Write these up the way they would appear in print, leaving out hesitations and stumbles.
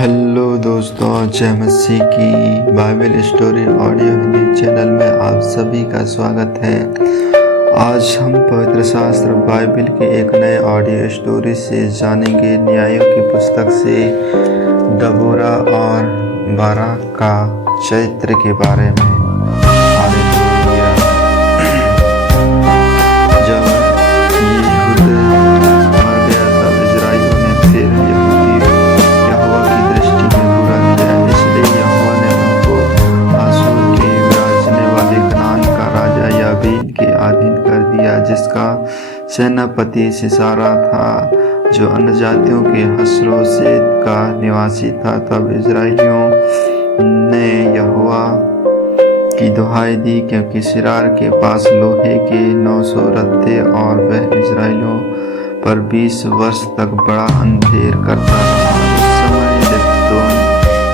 Hello दोस्तों, जय मसीह की Bible story audio Hindi channel में आप सभी का स्वागत है। आज हम पवित्र शास्त्र बाइबल के एक नए ऑडियो स्टोरी से जानेंगे न्यायों की पुस्तक से दबोरा और बाराक का चरित्र के बारे में। हालेलुया। जब यहूद मर गया तब इजराइलियों ने फिर यहोवा की दृष्टि में बुरा किया, इसलिए यहोवा ने उनको आशूर के विराजने वाले कनान का राजा याबीन के अधीन कर दिया, जिसका सेनापति सिसारा था, जो अन्य जातियों के हसरोसेत का निवासी था। तब इजराइलियों ने यहोवा की दुहाई दी, क्योंकि सिरार के पास लोहे के 900 रथ थे और वह इजराइलियों पर 20 वर्ष तक बड़ा अंधेर करता रहा। उस समय जब्तोन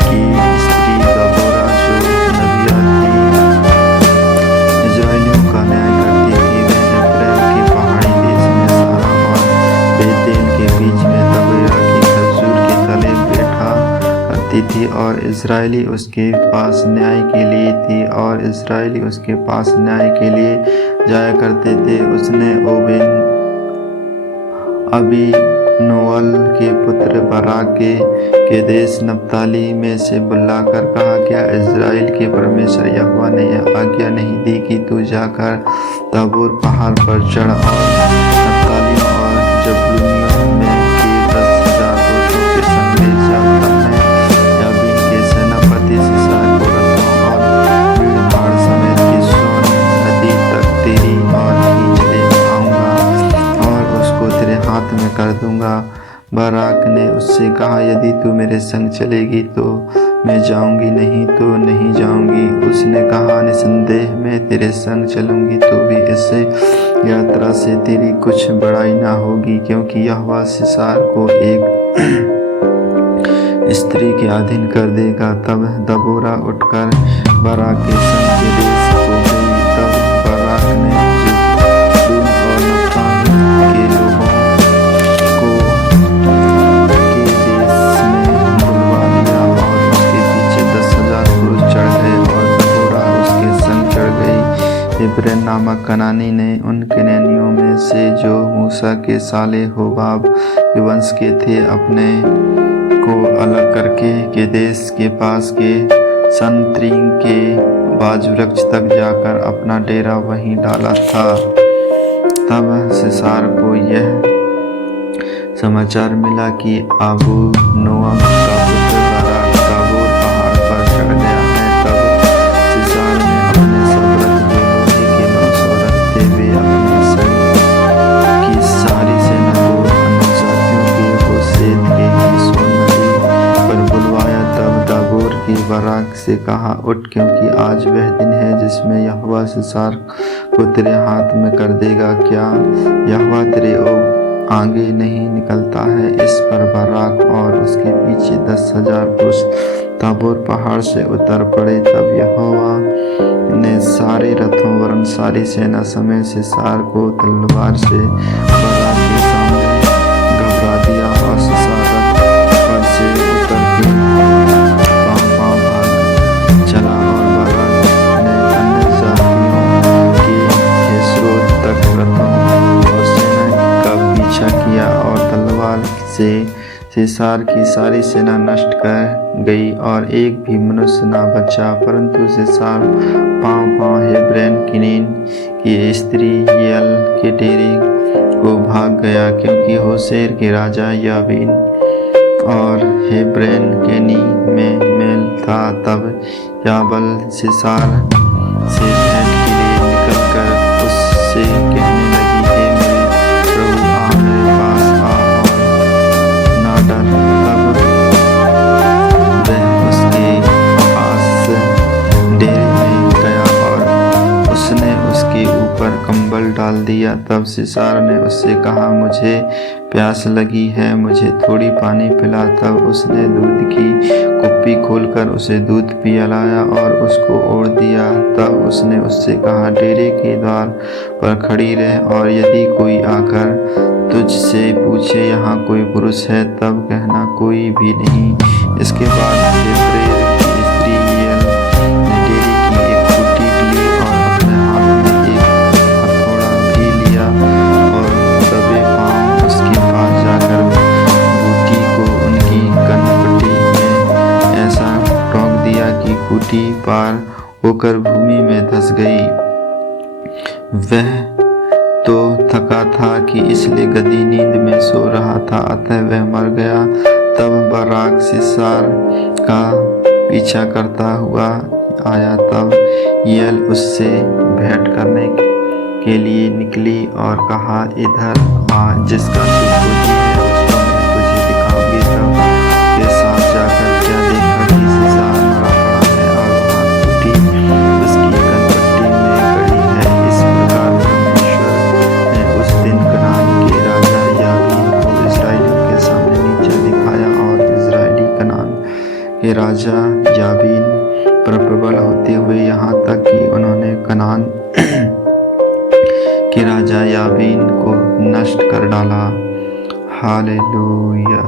की स्त्री दबोरा, जो नबिया थी, इजराइलियों का न्याय करती थी। वह एप्रैम के पहाड़ी देश में सारा और बेतेल के बीच में दबोरा की खजूर के तले बैठा करती थी, और इजराइली उसके पास न्याय के लिए थी, और इजराइली उसके पास न्याय के लिए जाया करते थे। उसने अबीनोअम के पुत्र बाराक के देश नप्ताली में से बुलाकर कहा, क्या इजराइल के परमेश्वर यहोवा ने यह आज्ञा नहीं दी कि तू जाकर ताबोर पहाड़ पर चढ़ और नप्तालियों और जबूलूनियों में के 10,000 पुरुषों के संग ले जा। तब मैं याबीन के सेनापति सिसार को रथों और भीड़-भाड़ समेत किसोन नदी तक तेरी ओर खींच ले आऊँगा और उसको तेरे हाथ में कर दूंगा। बाराक ने उससे कहा, यदि तू मेरे संग चलेगी तो मैं जाऊंगी, नहीं तो नहीं जाऊंगी। उसने कहा, निसंदेह मैं तेरे संग चलूंगी, तो भी इससे यात्रा से तेरी कुछ बड़ाई ना होगी, क्योंकि यहोवा सिसार को एक स्त्री के अधीन कर देगा। तब दबोरा उठकर बाराक के संग के देश को गई। तब बाराक ने जबूलून और नप्ताली के लोगों को के देश में बुलवा लिया, और उसके पीछे 10,000 पुरुष चढ़ गए, और दबोरा उसके संग चढ़ गई। हेब्रोन नामक कनानी ने उन कनानियों में से जो मूसा के साले होबाब के वंश के थे, अपने को अलग करके के देश के पास के सनतरीम के बाज वृक्ष तक जाकर अपना डेरा वहीं डाला था। तब सिसार को यह समाचार मिला कि अबीनोअम का पुत्र बाराक ताबोर पहाड़ पर चढ़ गया है। तब सिसार ने अपने सब रथ, जो लोहे के 900 रथ थे, वे अपने संग की सारी सेना को अन्य जातियों के होसेत के किसोन नदी पर बुलवाया। तब ताबोर की बाराक से कहा, उठ, क्योंकि आज वह दिन है जिसमें यहोवा सिसार को तेरे हाथ में कर देगा। क्या यहोवा तेरे आगे नहीं निकलता है? इस पर बाराक और उसके पीछे 10,000 पुरुष ताबोर पहाड़ से उतर पड़े। तब यहोवा ने सारे रथों वरन सारी सेना समेत सिसार को तलवार से बाराक के सामने घबरा दिया, और सिसार रथ पर से उतर के पाँव भाग चला, और बाराक ने अन्य जातियों के हेस्रोत तक रथों और सेना का पीछा किया, और तलवार से सिसार की सारी सेना नष्ट कर गई, और एक भी मनुष्य न बचा। परंतु सिसार पाँव हेब्रोन किनीन की स्त्री याएल के डेरे को भाग गया, क्योंकि होसेर के राजा याबीन और हेब्रोन केनी में मेल था। तब याबल सिसार से भेंट के लिए निकलकर उससे कहने लगी, हे मेरे प्रभु, आ मेरे पास आ और ना डर। तब वह उसके पास डेरे में गया और उसने उसके ऊपर कंबल डाल दिया। तब सिसार ने उससे कहा, मुझे प्यास लगी है, मुझे थोड़ी पानी पिला। तब उसने दूध की कुप्पी खोलकर उसे दूध पिलाया और उसको ओढ़ दिया। तब उसने उससे कहा, डेरे के द्वार पर खड़ी रह, और यदि कोई आकर तुझसे पूछे यहाँ कोई पुरुष है, तब कहना कोई भी नहीं। इसके बाद हेब्रेर की स्त्री याएल ने डेरे की एक खूंटी ली और अपने हाथ में एक हथौड़ा भी लिया और दबे पांव उसके पास जाकर बूटी को उनकी कनपटी में ऐसा ठोंक दिया कि खूंटी पार होकर भूमि में धंस गई। वह तो थका था कि इसलिए गदही नींद में सो रहा था, अतः वह मर गया। तब बाराक सिसार का पीछा करता हुआ आया, तब याएल उससे भेंट करने के लिए निकली और कहा, इधर आ, जिसका तू खोजी है उसको मैं तुझे दिखाऊंगी। तब के साथ जाकर क्या देखा कि सिसार मरा पड़ा है और वहाँ खूंटी उसकी कनपटी में गड़ी है। इस प्रकार परमेश्वर ने उस दिन कनान के राजा याबीन को इस्राएलियों के सामने नीचा दिखाया और इस्राएली कनान के राजा याबीन पर प्रबल होते हुए यहाँ तक कि उन्होंने कनान के राजा याबीन को नष्ट कर डाला। हालेलुया।